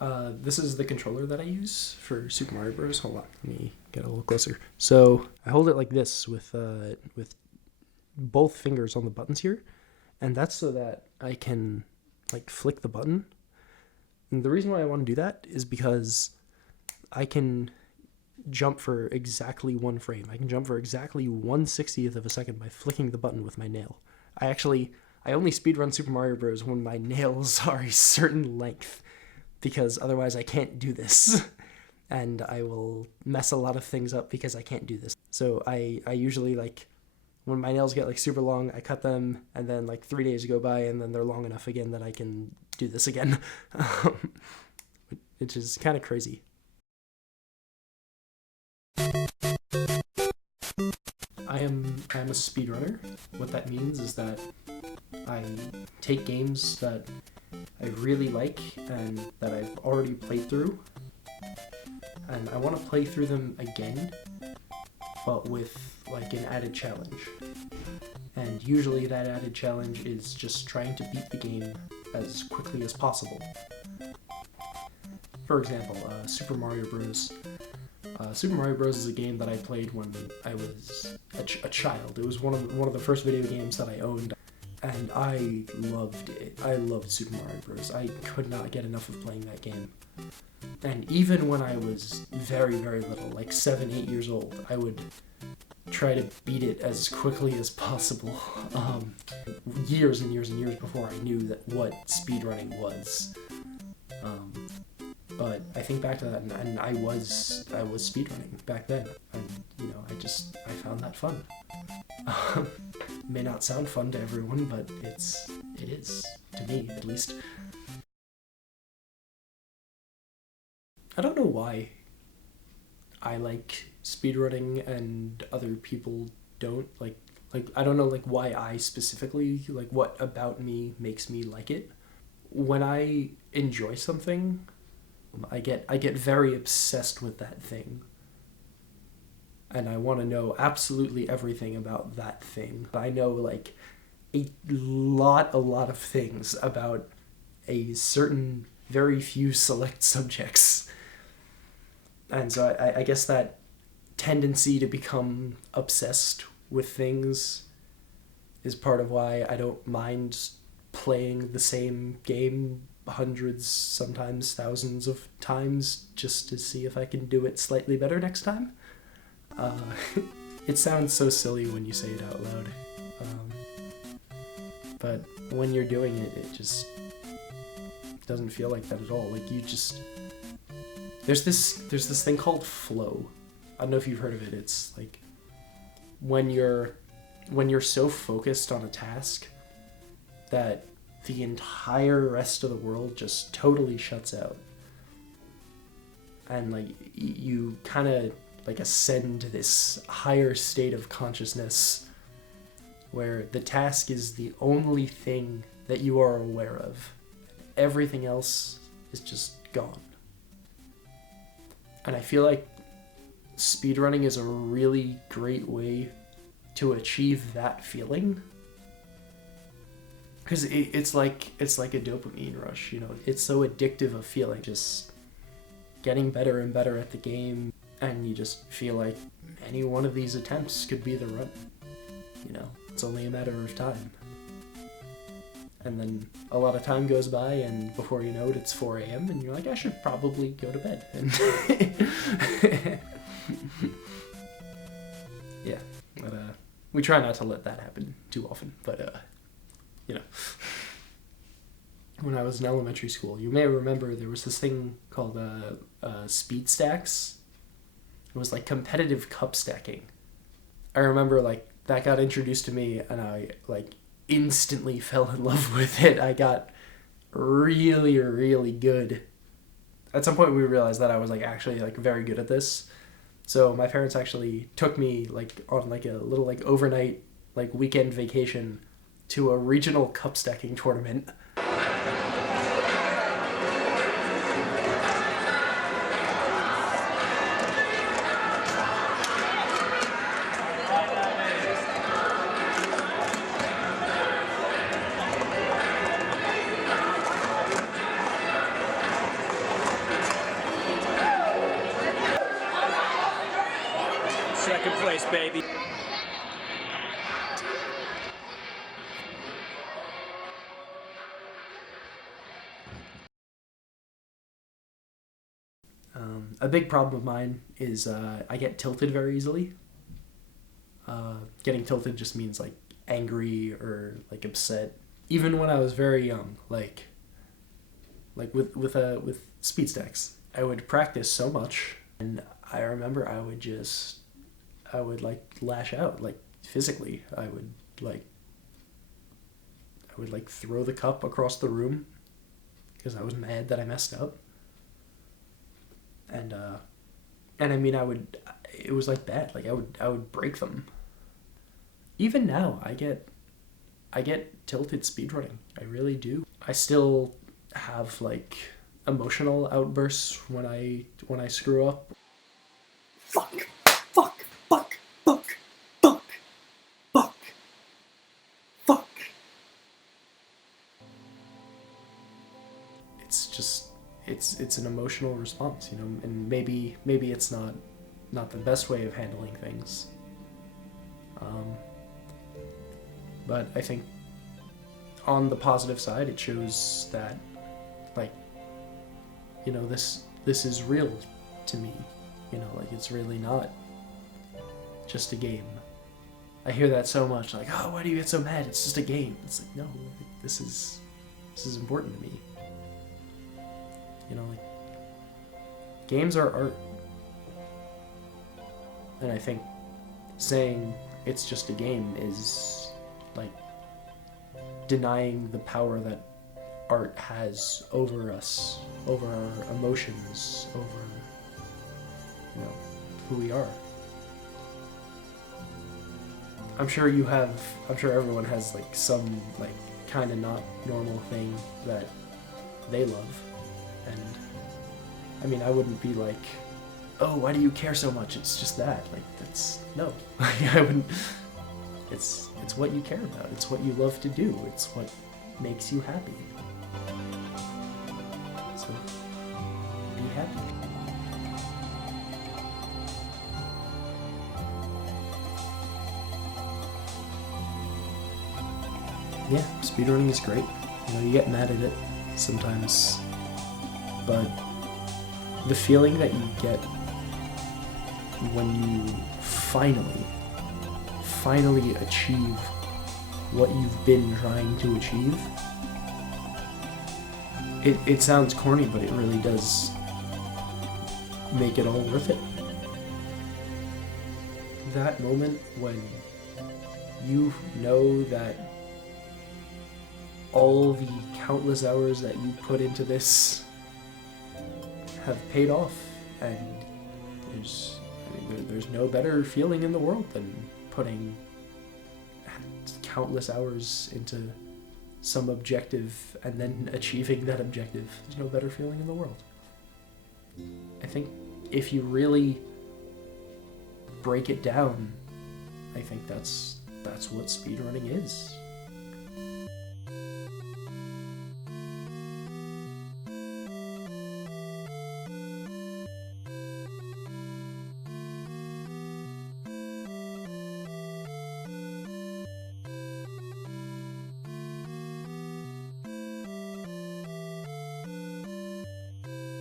This is the controller that I use for Super Mario Bros. Hold on, let me get a little closer. So I hold it like this with both fingers on the buttons here, and that's so that I can like flick the button. And the reason why I want to do that is because I can jump for exactly one frame. I can jump for exactly 1/60th of a second by flicking the button with my nail. I only speedrun Super Mario Bros. When my nails are a certain length, because otherwise I can't do this. And I will mess a lot of things up because I can't do this. So I usually, like, when my nails get like super long, I cut them, and then like 3 days go by, and then they're long enough again that I can do this again. Which is kind of crazy. I'm a speedrunner. What that means is that I take games that I really like and that I've already played through, and I want to play through them again, but with like an added challenge. And usually that added challenge is just trying to beat the game as quickly as possible. For example, Super Mario Bros. Super Mario Bros. Is a game that I played when I was a child. It was one of the first video games that I owned, and I loved it. I loved Super Mario Bros. I could not get enough of playing that game. And even when I was very, very little, like 7, 8 years old, I would try to beat it as quickly as possible. Years and years and years before I knew what speedrunning was. But I think back to that, and I was speedrunning back then, and I found that fun. May not sound fun to everyone, but it is to me, at least. I don't know why I like speedrunning and other people don't. Like I don't know like why I specifically, like what about me makes me like it. When I enjoy something, I get very obsessed with that thing. And I want to know absolutely everything about that thing. I know like a lot of things about a certain very few select subjects. And so I guess that tendency to become obsessed with things is part of why I don't mind playing the same game hundreds, sometimes thousands of times, just to see if I can do it slightly better next time. It sounds so silly when you say it out loud. But when you're doing it, it just doesn't feel like that at all. Like you just... There's this thing called flow. I don't know if you've heard of it. It's like when you're so focused on a task that the entire rest of the world just totally shuts out. And like you kind of like ascend to this higher state of consciousness where the task is the only thing that you are aware of. Everything else is just gone. And I feel like speedrunning is a really great way to achieve that feeling. Because it's like a dopamine rush, you know. It's so addictive a feeling, just getting better and better at the game, and you just feel like any one of these attempts could be the run. You know, it's only a matter of time. And then a lot of time goes by, and before you know it, it's 4 a.m., and you're like, I should probably go to bed. And yeah, but we try not to let that happen too often, but you know, when I was in elementary school, you may remember there was this thing called speed stacks. It was like competitive cup stacking. I remember like that got introduced to me, and I like instantly fell in love with it. I got really, really good. At some point we realized that I was like actually like very good at this. So my parents actually took me like on like a little like overnight like weekend vacation to a regional cup stacking tournament. voice, baby. A big problem of mine is I get tilted very easily. Getting tilted just means like angry or like upset. Even when I was very young, like with speed stacks, I would practice so much, and I remember I would like lash out like physically. I would like throw the cup across the room because I was mad that I messed up. And I mean it was like that. Like I would break them. Even now I get tilted speedrunning. I really do. I still have like emotional outbursts when I screw up. Fuck, fuck, fuck, fuck, fuck, fuck, fuck. It's just it's an emotional response, you know, and maybe it's not the best way of handling things. But I think on the positive side, it shows that, like, you know, this is real to me. You know, like, it's really not just a game. I hear that so much, like, oh, why do you get so mad? It's just a game. It's like, no, like, this is important to me. You know, like, games are art. And I think saying it's just a game is, like, denying the power that art has over us, over our emotions, over, you know, who we are. I'm sure everyone has, like, some, like, kind of not normal thing that they love. And, I mean, I wouldn't be like, oh, why do you care so much? It's just that. Like, that's, no. I wouldn't, it's what you care about. It's what you love to do. It's what makes you happy. So, be happy. Yeah, speedrunning is great. You know, you get mad at it sometimes, but the feeling that you get when you finally achieve what you've been trying to achieve, it sounds corny, but it really does make it all worth it. That moment when you know that all the countless hours that you put into this have paid off, and there's no better feeling in the world than putting countless hours into some objective and then achieving that objective. There's no better feeling in the world. I think if you really break it down, I think that's what speedrunning is.